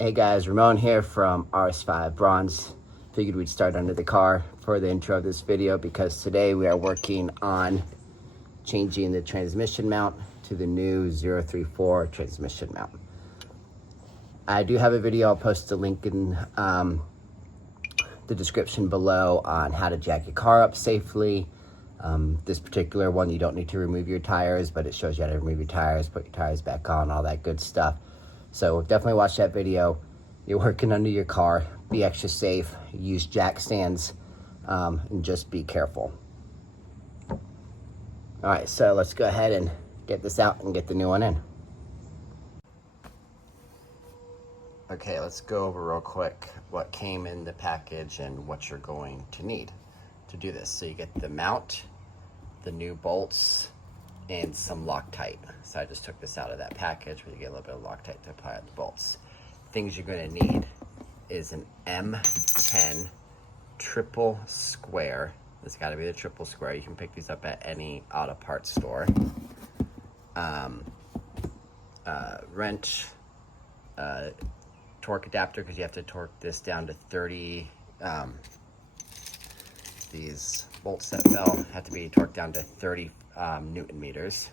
Hey guys, Ramon here from RS5 Bronze. Figured we'd start under the car for the intro of this video because today we are working on changing the transmission mount to the new 034 transmission mount. I do have a video, I'll post a link in the description below on how to jack your car up safely. This particular one, you don't need to remove your tires, but it shows you how to remove your tires, put your tires back on, all that good stuff. So definitely watch that video. You're working under your car, be extra safe, use jack stands, and just be careful. All right, so let's go ahead and get this out and get the new one in. Okay, let's go over real quick what came in the package and what you're going to need to do this. So you get the mount, the new bolts, and some Loctite. So I just took this out of that package where you get a little bit of Loctite to apply on the bolts. Things you're going to need is an M10 triple square. It's got to be the triple square. You can pick these up at any auto parts store. Wrench, torque adapter, because you have to torque this down to 30. These bolts that fell have to be torqued down to 30 Newton meters.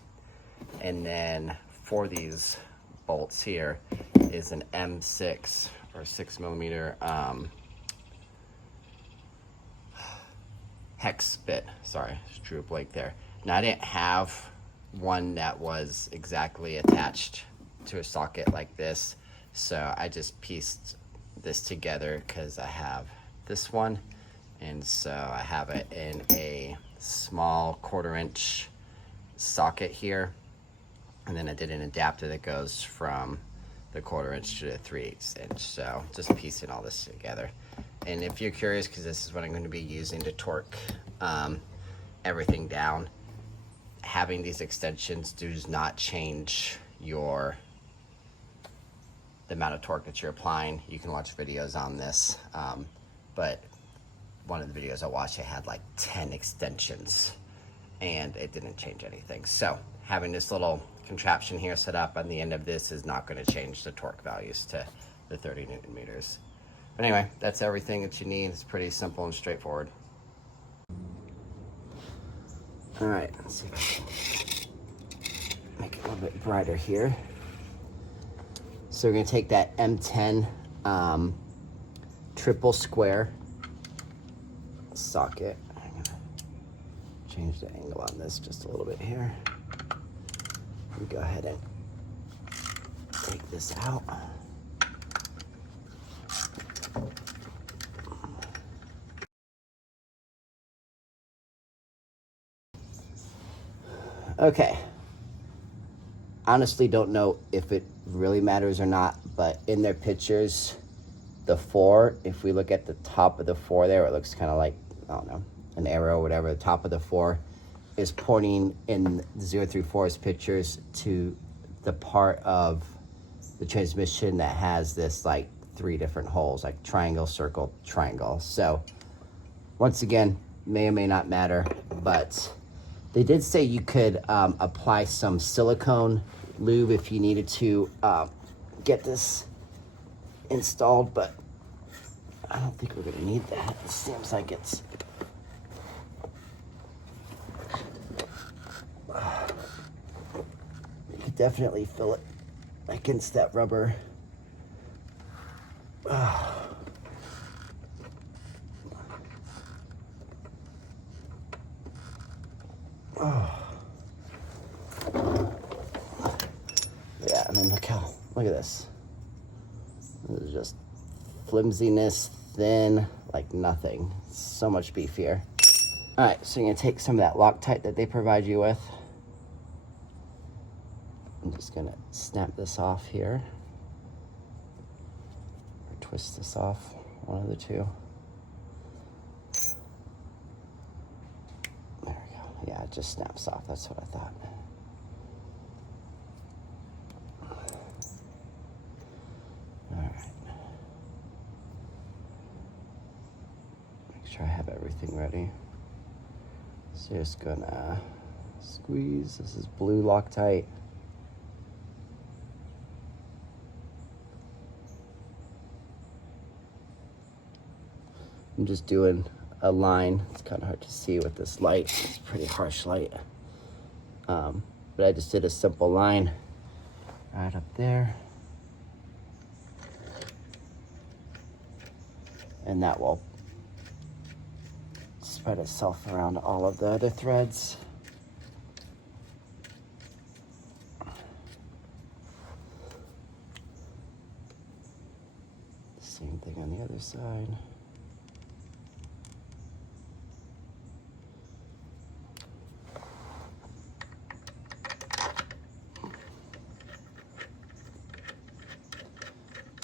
And then for these bolts here is an M6 or 6 millimeter hex bit. Sorry, just drew a blank there. Now I didn't have one that was exactly attached to a socket like this, so I just pieced this together because I have this one, and so I have it in a small 1/4 inch socket here, and then I did an adapter that goes from the 1/4 inch to the 3/8 inch. So just piecing all this together. And if you're curious, because this is what I'm going to be using to torque everything down, having these extensions does not change the amount of torque that you're applying. You can watch videos on this, but one of the videos I watched, I had like 10 extensions and it didn't change anything. So having this little contraption here set up on the end of this is not going to change the torque values to the 30 Newton meters. But anyway, that's everything that you need. It's pretty simple and straightforward. All right, let's see if I can make it a little bit brighter here. So we're going to take that M10 triple square socket. I'm going to change the angle on this just a little bit here. And go ahead and take this out. Okay. Honestly, don't know if it really matters or not, but in their pictures, the 4, if we look at the top of the 4 there, it looks kind of like, I don't know, an arrow or whatever. The top of the 4 is pointing in the 034's pictures to the part of the transmission that has this like 3 different holes, like triangle, circle, triangle. So once again, may or may not matter, but they did say you could apply some silicone lube if you needed to get this installed, but I don't think we're gonna need that. It seems like it's you could definitely feel it against that rubber. Yeah, I mean, look at this. This is just flimsiness, thin, like nothing. So much beefier. All right, so you're gonna take some of that Loctite that they provide you with. I'm just gonna snap this off here. Or twist this off, one of the two. There we go. Yeah, it just snaps off, that's what I thought. I have everything ready. So just gonna squeeze. This is blue Loctite. I'm just doing a line. It's kind of hard to see with this light. It's pretty harsh light. But I just did a simple line right up there. And that will spread itself around all of the other threads. Same thing on the other side.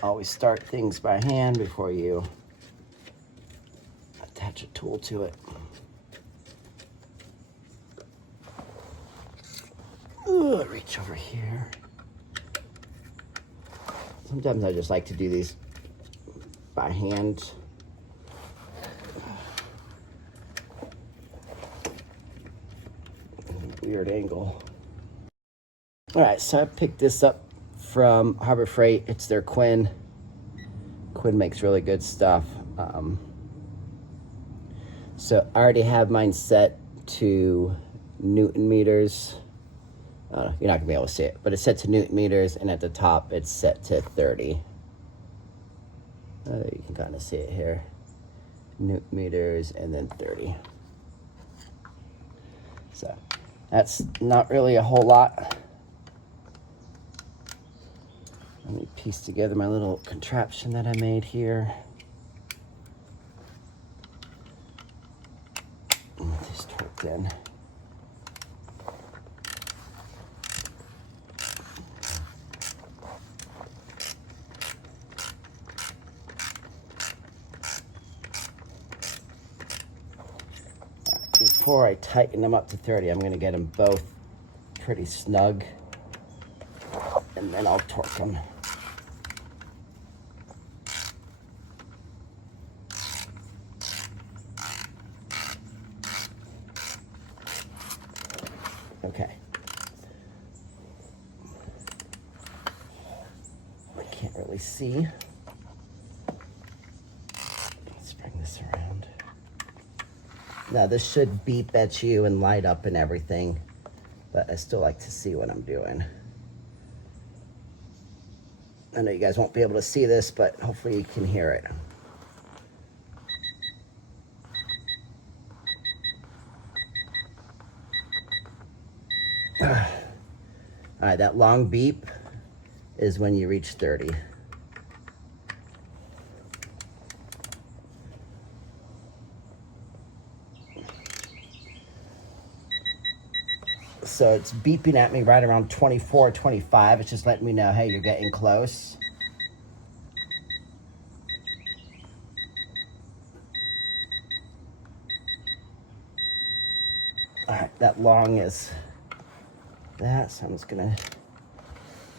Always start things by hand before you attach a tool to it. Reach over here. Sometimes I just like to do these by hand. Weird angle. All right, so I picked this up from Harbor Freight. It's their Quinn. Quinn makes really good stuff. So I already have mine set to Newton meters. You're not gonna be able to see it, but it's set to Newton meters, and at the top it's set to 30. You can kind of see it here. Newton meters and then 30. So that's not really a whole lot. Let me piece together my little contraption that I made here. This torqued in. Before I tighten them up to 30, I'm going to get them both pretty snug, and then I'll torque them. Okay. I can't really see. Let's bring this around. Now this should beep at you and light up and everything, but I still like to see what I'm doing. I know you guys won't be able to see this, but hopefully you can hear it. All right, that long beep is when you reach 30. So it's beeping at me right around 24, 25. It's just letting me know, hey, you're getting close. All right, that long is that, so I'm just gonna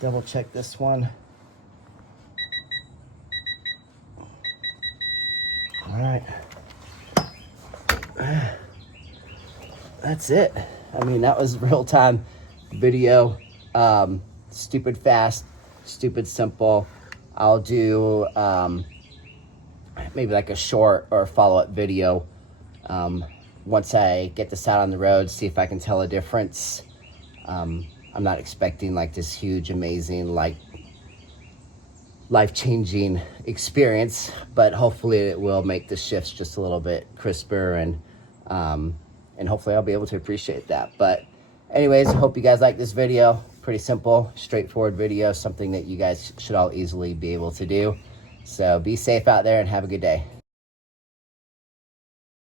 double check this one. All right. That's it. I mean, that was real-time video. Stupid fast, stupid simple. I'll do maybe like a short or follow-up video once I get this out on the road, see if I can tell a difference. I'm not expecting like this huge, amazing, like life-changing experience, but hopefully it will make the shifts just a little bit crisper, and hopefully I'll be able to appreciate that. But anyways, I hope you guys like this video. Pretty simple, straightforward video, something that you guys should all easily be able to do. So be safe out there and have a good day.